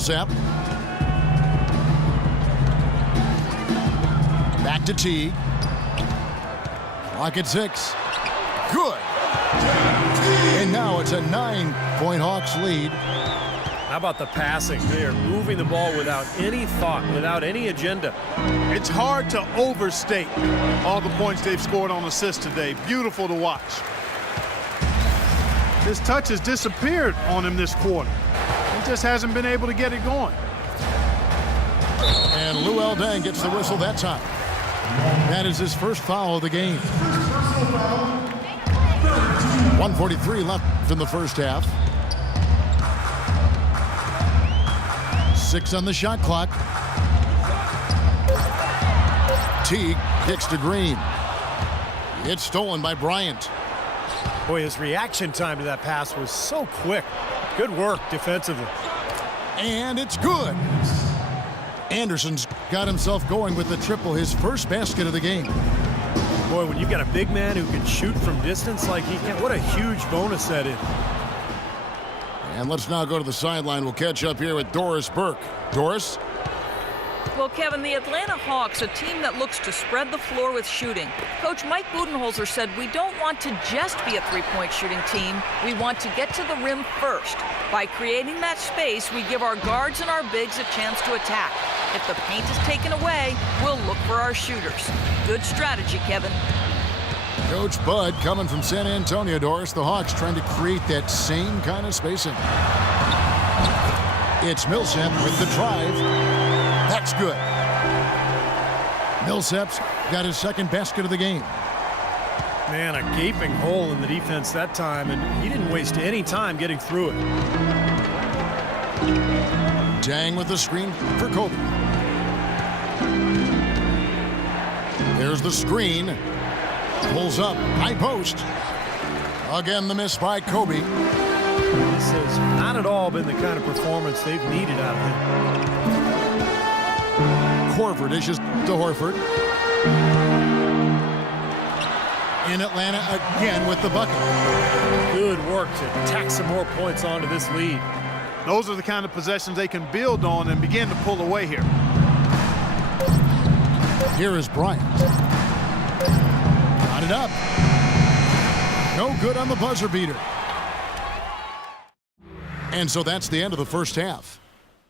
Zap. Back to Teague. Clock at 6. Good. And now it's a 9-point Hawks lead. How about the passing? They are moving the ball without any thought, without any agenda. It's hard to overstate all the points they've scored on assists today. Beautiful to watch. His touch has disappeared on him this quarter. He just hasn't been able to get it going. And Lou Eldang gets the whistle that time. That is his first foul of the game. 1:43 left in the first half. 6 on the shot clock. Teague kicks to Green. It's stolen by Bryant. Boy, his reaction time to that pass was so quick. Good work defensively. And it's good. Anderson's got himself going with the triple, his first basket of the game. Boy, when you've got a big man who can shoot from distance like he can, what a huge bonus that is. And let's now go to the sideline. We'll catch up here with Doris Burke. Doris? Well, Kevin, the Atlanta Hawks, a team that looks to spread the floor with shooting. Coach Mike Budenholzer said we don't want to just be a three-point shooting team. We want to get to the rim first. By creating that space, we give our guards and our bigs a chance to attack. If the paint is taken away, we'll look for our shooters. Good strategy, Kevin. Coach Bud coming from San Antonio, Doris. The Hawks trying to create that same kind of spacing. It's Millsap with the drive. That's good. Millsap's got his second basket of the game. Man, a gaping hole in the defense that time, and he didn't waste any time getting through it. Dang with the screen for Kobe. There's the screen. Pulls up, high post. Again, the miss by Kobe. This has not at all been the kind of performance they've needed out of him. Korver dishes to Horford. In Atlanta again with the bucket. Good work to tack some more points onto this lead. Those are the kind of possessions they can build on and begin to pull away here. Here is Bryant. Got it up. No good on the buzzer beater. And so that's the end of the first half.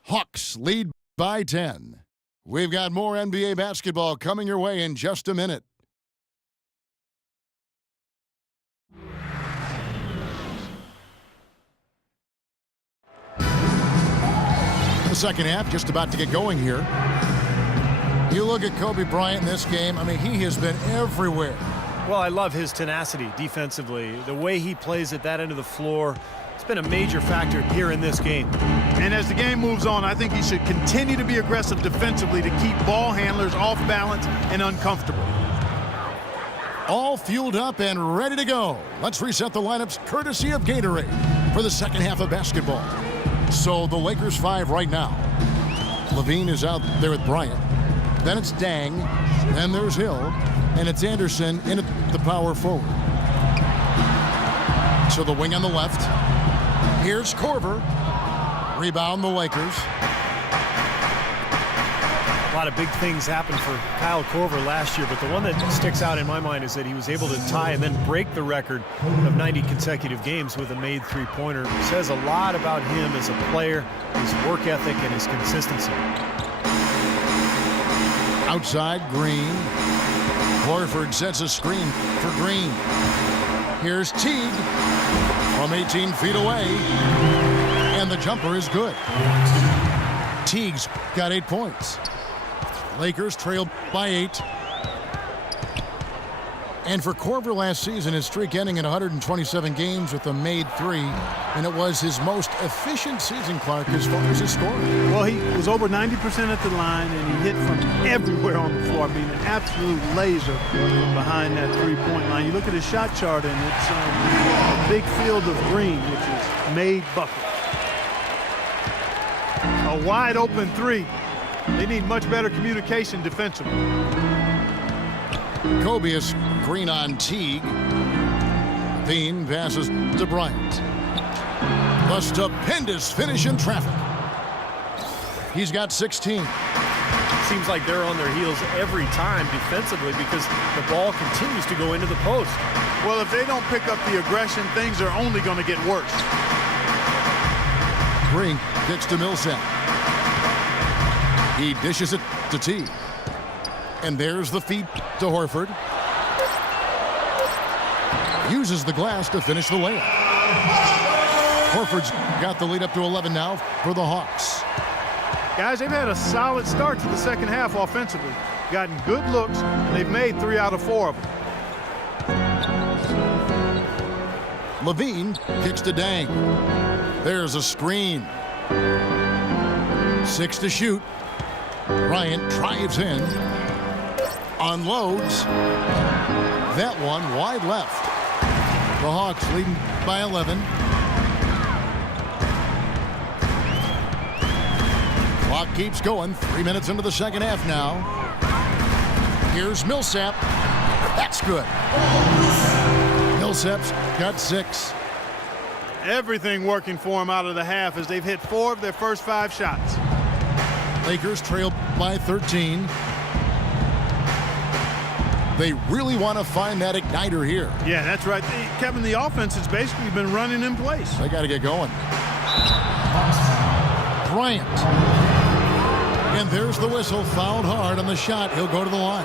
Hawks lead by 10. We've got more NBA basketball coming your way in just a minute. The second half just about to get going here. You look at Kobe Bryant in this game, I mean, he has been everywhere. Well, I love his tenacity defensively. The way he plays at that end of the floor, it's been a major factor here in this game. And as the game moves on, I think he should continue to be aggressive defensively to keep ball handlers off balance and uncomfortable. All fueled up and ready to go. Let's reset the lineups courtesy of Gatorade for the second half of basketball. So the Lakers 5 right now. Levine is out there with Bryant. Then it's Dang. Then there's Hill. And it's Anderson in at the power forward. So the wing on the left. Here's Korver. Rebound the Lakers. A lot of big things happened for Kyle Korver last year, but the one that sticks out in my mind is that he was able to tie and then break the record of 90 consecutive games with a made three-pointer. It says a lot about him as a player, his work ethic, and his consistency. Outside, Green. Horford sets a screen for Green. Here's Teague from 18 feet away. And the jumper is good. Teague's got 8 points. Lakers trailed by 8. And for Korver last season, his streak ending in 127 games with a made three. And it was his most efficient season, Clark, as far as his scoring. Well, he was over 90% at the line, and he hit from everywhere on the floor. I mean, an absolute laser from behind that three-point line. You look at his shot chart, and it's a big field of green, which is made buckets. A wide-open three. They need much better communication defensively. Kobe is Green on Teague. Bean passes to Bryant. The stupendous finish in traffic. He's got 16. Seems like they're on their heels every time defensively because the ball continues to go into the post. Well, if they don't pick up the aggression, things are only going to get worse. Green kicks to Millsap. He dishes it to T. And there's the feed to Horford. Uses the glass to finish the layup. Horford's got the lead up to 11 now for the Hawks. Guys, they've had a solid start to the second half offensively. Gotten good looks, and they've made 3 out of 4 of them. Levine kicks to Dang. There's a screen. 6 to shoot. Bryant drives in. Unloads. That one wide left. The Hawks leading by 11. Clock keeps going. 3 minutes into the second half now. Here's Millsap. That's good. Millsap's got 6. Everything working for them out of the half as they've hit 4 of their first 5 shots. Lakers trail by 13. They really want to find that igniter here. Yeah, that's right. Kevin, the offense has basically been running in place. They got to get going. Bryant. And there's the whistle. Fouled hard on the shot. He'll go to the line.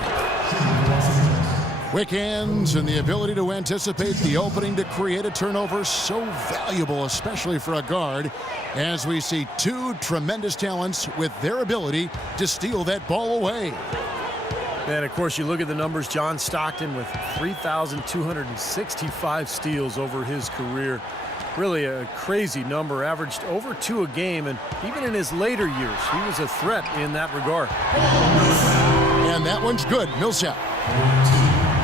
Quick hands and the ability to anticipate the opening to create a turnover, so valuable, especially for a guard, as we see 2 tremendous talents with their ability to steal that ball away. And, of course, you look at the numbers. John Stockton with 3,265 steals over his career. Really a crazy number, averaged over 2 a game, and even in his later years, he was a threat in that regard. And that one's good. Millsap.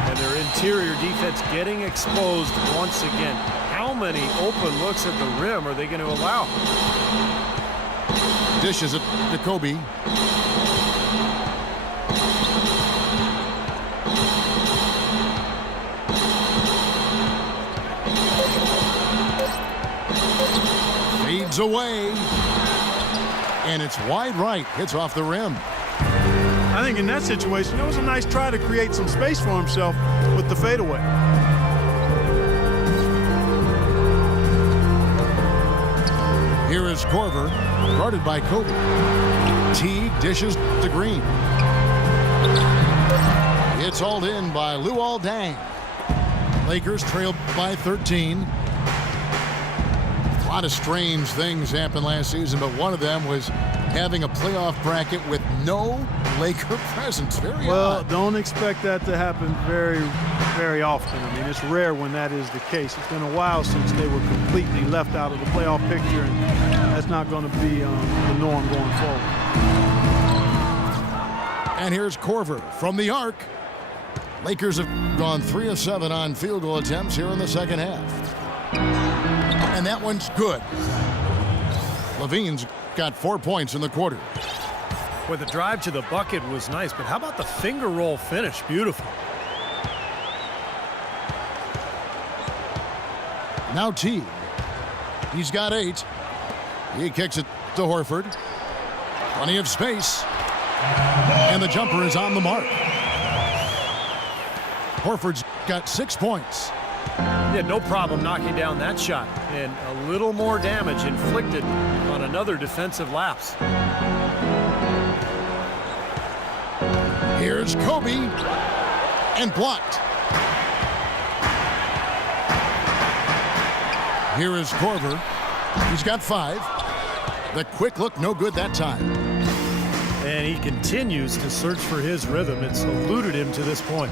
And their interior defense getting exposed once again. How many open looks at the rim are they going to allow? Dishes it to Kobe. Fades away. And it's wide right. Hits off the rim. I think in that situation, it was a nice try to create some space for himself with the fadeaway. Here is Korver, guarded by Kobe. Teague dishes to Green. It's hauled in by Luol Deng. Lakers trail by 13. A lot of strange things happened last season, but one of them was having a playoff bracket with no Laker presence. Very odd. Don't expect that to happen very, very often. I mean, it's rare when that is the case. It's been a while since they were completely left out of the playoff picture, and that's not going to be the norm going forward. And here's Korver from the arc. Lakers have gone 3 of 7 on field goal attempts here in the second half. And that one's good. Levine's got 4 points in the quarter. Well, the drive to the bucket was nice, but how about the finger roll finish? Beautiful. Now Teague. He's got 8. He kicks it to Horford. Plenty of space. And the jumper is on the mark. Horford's got 6 points. He had no problem knocking down that shot, and a little more damage inflicted on another defensive lapse. Here's Kobe, and blocked. Here is Korver. He's got 5. The quick look, no good that time. And he continues to search for his rhythm. It's eluded him to this point.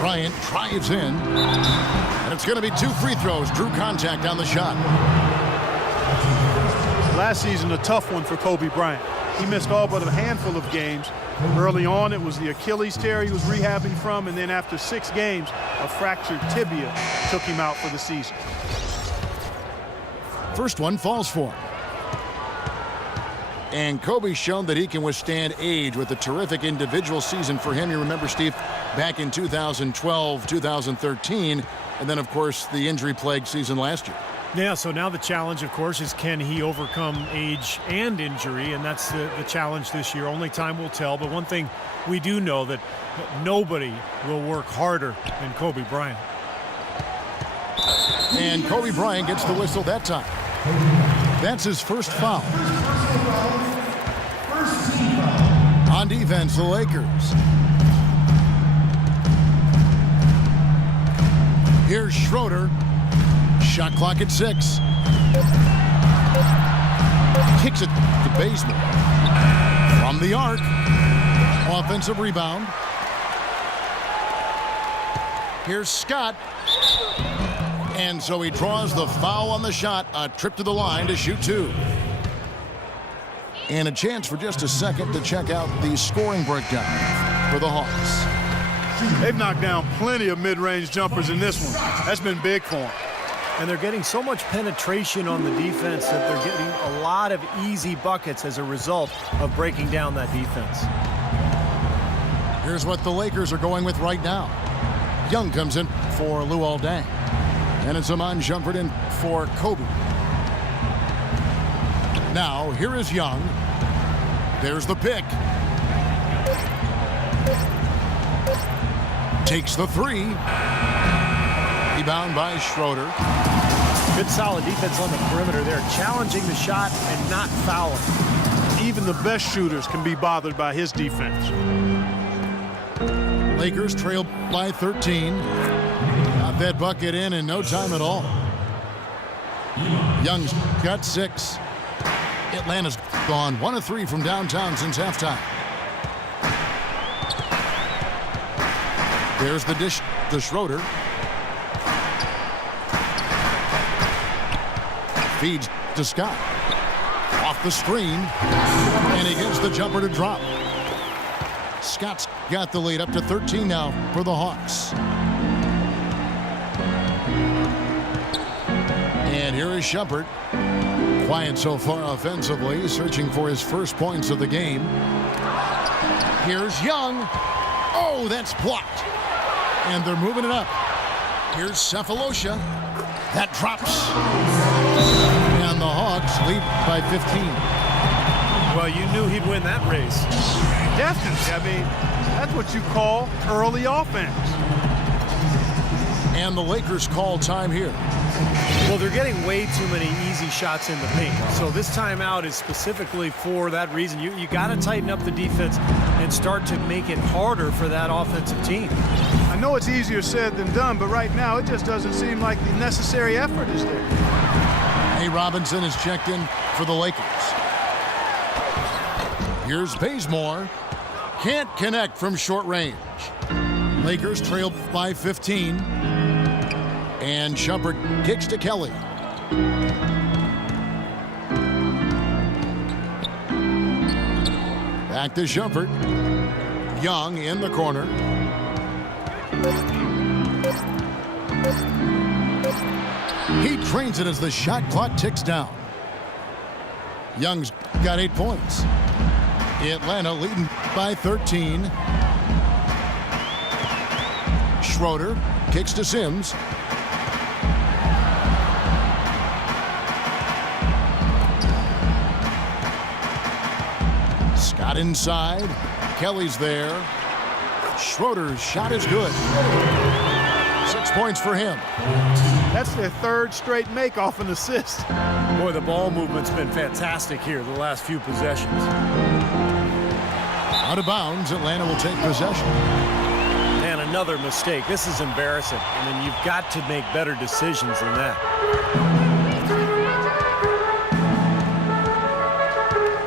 Bryant drives in, and it's going to be 2 free throws. Drew contact on the shot. Last season, a tough one for Kobe Bryant. He missed all but a handful of games. Early on, it was the Achilles tear he was rehabbing from, and then after 6 games, a fractured tibia took him out for the season. First one falls for him. And Kobe's shown that he can withstand age with a terrific individual season for him. You remember, Steve, back in 2012, 2013, and then, of course, the injury-plagued season last year. Yeah, so now the challenge, of course, is can he overcome age and injury, and that's the challenge this year. Only time will tell, but one thing we do know that nobody will work harder than Kobe Bryant. And Kobe Bryant gets the whistle that time. That's his first foul. On defense, the Lakers. Here's Schroeder. Shot clock at 6. Kicks it to Bazemore. From the arc. Offensive rebound. Here's Scott. And so he draws the foul on the shot. A trip to the line to shoot 2. And a chance for just a second to check out the scoring breakdown for the Hawks. They've knocked down plenty of mid-range jumpers in this one. That's been big for them. And they're getting so much penetration on the defense that they're getting a lot of easy buckets as a result of breaking down that defense. Here's what the Lakers are going with right now. Young comes in for Luol Deng. And it's Iman Shumpert in for Kobe. Now, here is Young. There's the pick. Takes the 3. Rebound by Schroeder. Good solid defense on the perimeter there, challenging the shot and not fouling. Even the best shooters can be bothered by his defense. Lakers trail by 13. Got that bucket in no time at all. Young's got 6. Atlanta's gone 1 of 3 from downtown since halftime. There's the dish to Schroeder. Feeds to Scott. Off the screen. And he gets the jumper to drop. Scott's got the lead up to 13 now for the Hawks. And here is Shumpert. Quiet so far offensively, searching for his first points of the game. Here's Young. Oh, that's blocked. And they're moving it up. Here's Cephalosha. That drops. And the Hawks lead by 15. Well, you knew he'd win that race. Definitely. I mean, that's what you call early offense. And the Lakers call time here. Well, they're getting way too many easy shots in the paint. So this timeout is specifically for that reason. You got to tighten up the defense and start to make it harder for that offensive team. I know it's easier said than done, but right now it just doesn't seem like the necessary effort is there. A. Robinson is checked in for the Lakers. Here's Bazemore. Can't connect from short range. Lakers trail by 15. And Shumpert kicks to Kelly. Back to Shumpert. Young in the corner. He trains it as the shot clock ticks down. Young's got 8 points. Atlanta leading by 13. Schroeder kicks to Sims. Scott inside. Kelly's there. Schroeder's shot is good. 6 points for him. That's their 3rd straight make off an assist. Boy, the ball movement's been fantastic here the last few possessions. Out of bounds, Atlanta will take possession. And another mistake. This is embarrassing. I mean, you've got to make better decisions than that.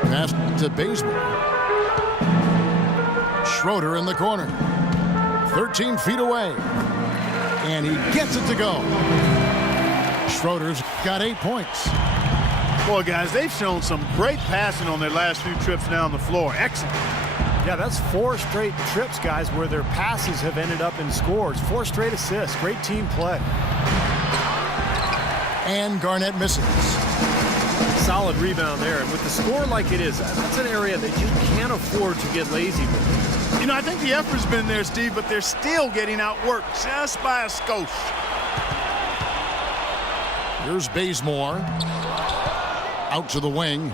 Pass to Bazemore. Schroeder in the corner. 13 feet away. And he gets it to go. Schroeder's got 8 points. Boy, guys, they've shown some great passing on their last few trips down the floor. Excellent. Yeah, that's 4 straight trips, guys, where their passes have ended up in scores. 4 straight assists. Great team play. And Garnett misses. Solid rebound there. And with the score like it is, that's an area that you can't afford to get lazy with. You know, I think the effort's been there, Steve, but they're still getting outworked just by a skosh. Here's Bazemore. Out to the wing.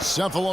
Cephalo.